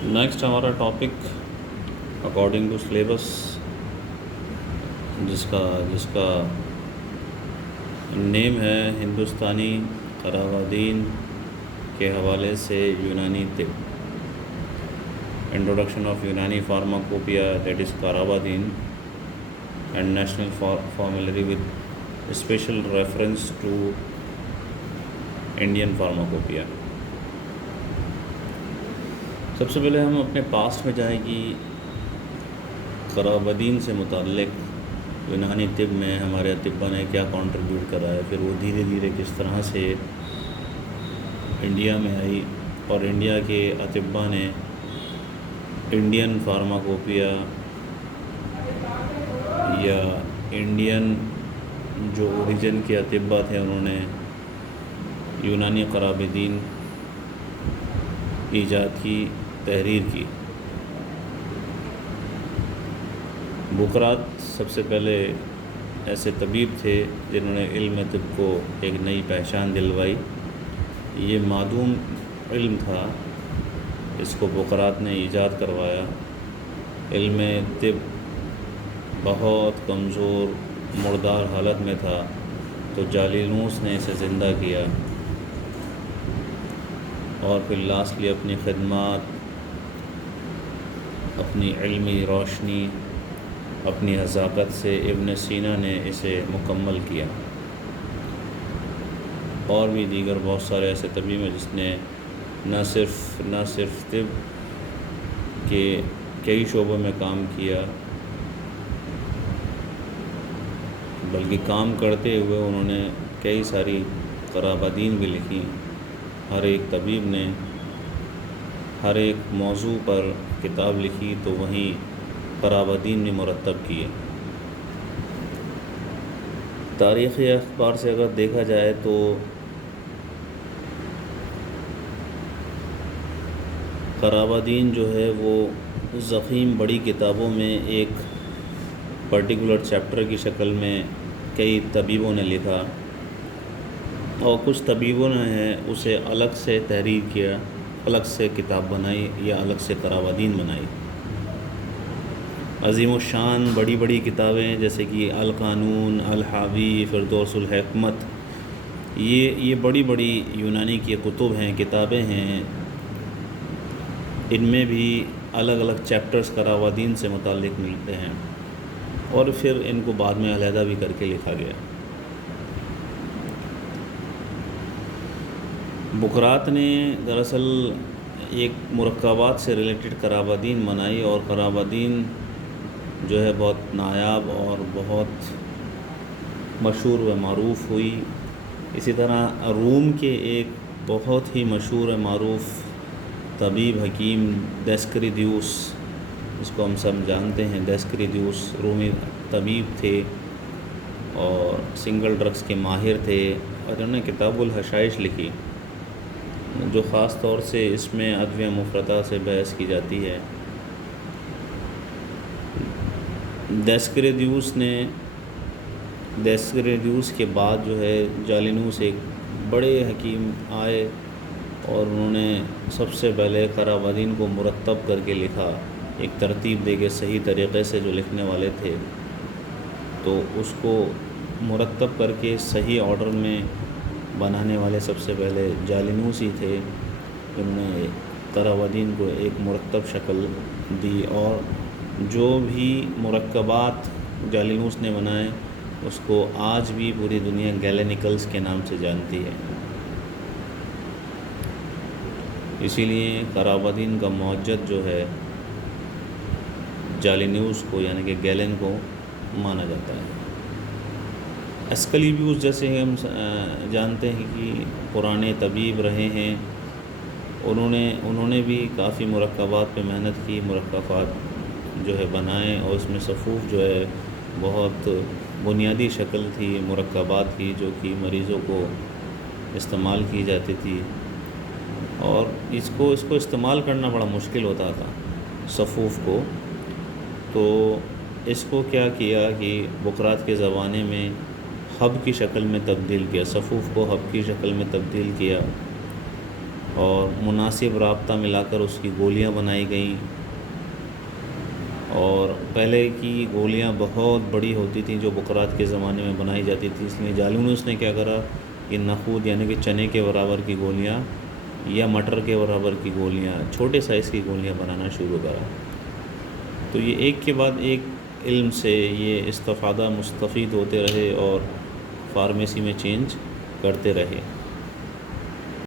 Next ہمارا topic according to syllabus جس کا نیم ہے ہندوستانی قراوادین کے حوالے سے یونانی طب. Introduction of Unani pharmacopoeia that is قراوادین and national formulary with special reference to Indian pharmacopoeia. سب سے پہلے ہم اپنے پاسٹ میں جائیں کہ قراوادین سے متعلق یونانی طب میں ہمارے اطباء نے کیا کنٹریبیوٹ کرا ہے، پھر وہ دھیرے دھیرے کس طرح سے انڈیا میں آئی اور انڈیا کے اطباء نے انڈین فارماکوپیا یا انڈین جو اوریجن کے اطباء تھے انہوں نے یونانی قراوادین ایجاد کی، تحریر کی. بقراط سب سے پہلے ایسے طبیب تھے جنہوں نے علم طب کو ایک نئی پہچان دلوائی. یہ معدوم علم تھا، اس کو بقراط نے ایجاد کروایا. علم طب بہت کمزور مردار حالت میں تھا تو جالینوس نے اسے زندہ کیا اور پھر لاسٹلی اپنی خدمات، اپنی علمی روشنی، اپنی حذاقت سے ابن سینا نے اسے مکمل کیا. اور بھی دیگر بہت سارے ایسے طبیب ہیں جس نے نہ صرف طب کے کئی شعبوں میں کام کیا بلکہ کام کرتے ہوئے انہوں نے کئی ساری قراوادین بھی لکھی. ہر ایک طبیب نے ہر ایک موضوع پر کتاب لکھی تو وہیں قراوادین نے مرتب کیے. تاریخی اخبار سے اگر دیکھا جائے تو قراوادین جو ہے وہ ضخیم بڑی کتابوں میں ایک پرٹیکولر چیپٹر کی شکل میں کئی طبیبوں نے لکھا اور کچھ طبیبوں نے اسے الگ سے تحریر کیا، الگ سے کتاب بنائی یا الگ سے قراوادین بنائی. عظیم الشان بڑی بڑی کتابیں جیسے کہ القانون، الحاوی، فردوس الحکمت، یہ بڑی بڑی یونانی کی کتب ہیں، کتابیں ہیں. ان میں بھی الگ الگ چیپٹرز قراوادین سے متعلق ملتے ہیں اور پھر ان کو بعد میں علیحدہ بھی کر کے لکھا گیا. بقراط نے دراصل ایک مرکبات سے ریلیٹڈ قراوادین بنائی اور قراوادین جو ہے بہت نایاب اور بہت مشہور و معروف ہوئی. اسی طرح روم کے ایک بہت ہی مشہور و معروف طبیب حکیم ڈیسکریدیوس، جس کو ہم سب جانتے ہیں، ڈیسکریدیوس رومی طبیب تھے اور سنگل ڈرگس کے ماہر تھے اور انہوں نے کتاب الحشائش لکھی جو خاص طور سے اس میں ادویہ مفردہ سے بحث کی جاتی ہے. ڈیسکریدیوس کے بعد جو ہے جالینوس ایک بڑے حکیم آئے اور انہوں نے سب سے پہلے قراوادین کو مرتب کر کے لکھا، ایک ترتیب دے کے صحیح طریقے سے جو لکھنے والے تھے تو اس کو مرتب کر کے صحیح آرڈر میں بنانے والے سب سے پہلے جالینوس ہی تھے. انہوں نے قراوادین کو ایک مرتب شکل دی اور جو بھی مرکبات جالینوس نے بنائے اس کو آج بھی پوری دنیا گیلینیکلز کے نام سے جانتی ہے. اسی لیے قراوادین کا موجد جو ہے جالینوس کو یعنی کہ گیلن کو مانا جاتا ہے. اسکلیپیوس جیسے ہم جانتے ہیں کہ پرانے طبیب رہے ہیں، انہوں نے بھی کافی مرکبات پہ محنت کی، مرکبات جو ہے بنائے اور اس میں صفوف جو ہے بہت بنیادی شکل تھی مرکبات کی جو کہ مریضوں کو استعمال کی جاتی تھی اور اس کو استعمال کرنا بڑا مشکل ہوتا تھا صفوف کو. تو اس کو کیا کیا کہ بقراط کے زمانے میں حب کی شکل میں تبدیل کیا، صفوف کو حب کی شکل میں تبدیل کیا اور مناسب رابطہ ملا کر اس کی گولیاں بنائی گئیں، اور پہلے کی گولیاں بہت بڑی ہوتی تھیں جو بقرات کے زمانے میں بنائی جاتی تھی، اس لیے جالونوس نے کیا کرا کہ نخود یعنی کہ چنے کے برابر کی گولیاں یا مٹر کے برابر کی گولیاں، چھوٹے سائز کی گولیاں بنانا شروع کرا۔ تو یہ ایک کے بعد ایک علم سے یہ استفادہ مستفید ہوتے رہے اور فارمیسی میں چینج کرتے رہے۔